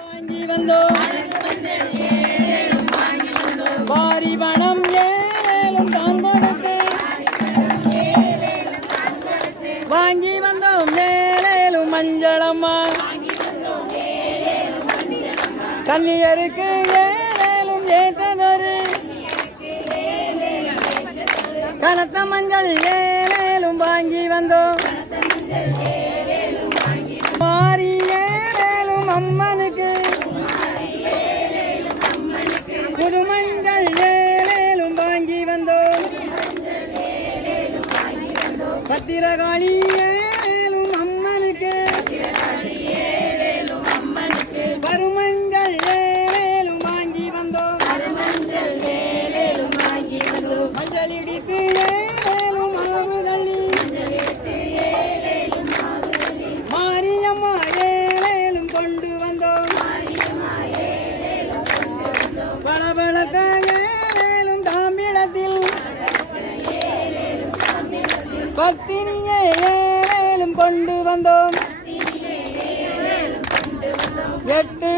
வாங்கி வந்தோம் வாரி பணம் ஏழும் தான் கொடுத்து வாங்கி வந்தோம் ஏழேலும் மஞ்சளம்மா. கன்னியருக்கு ஏழேலும் ஏற்றதொரு கனத்த மஞ்சள் ஏழேலும் வாங்கி வந்தோம். பத்திரகாளி பத்தினியை ஏழும் கொண்டு வந்தோம். எட்டு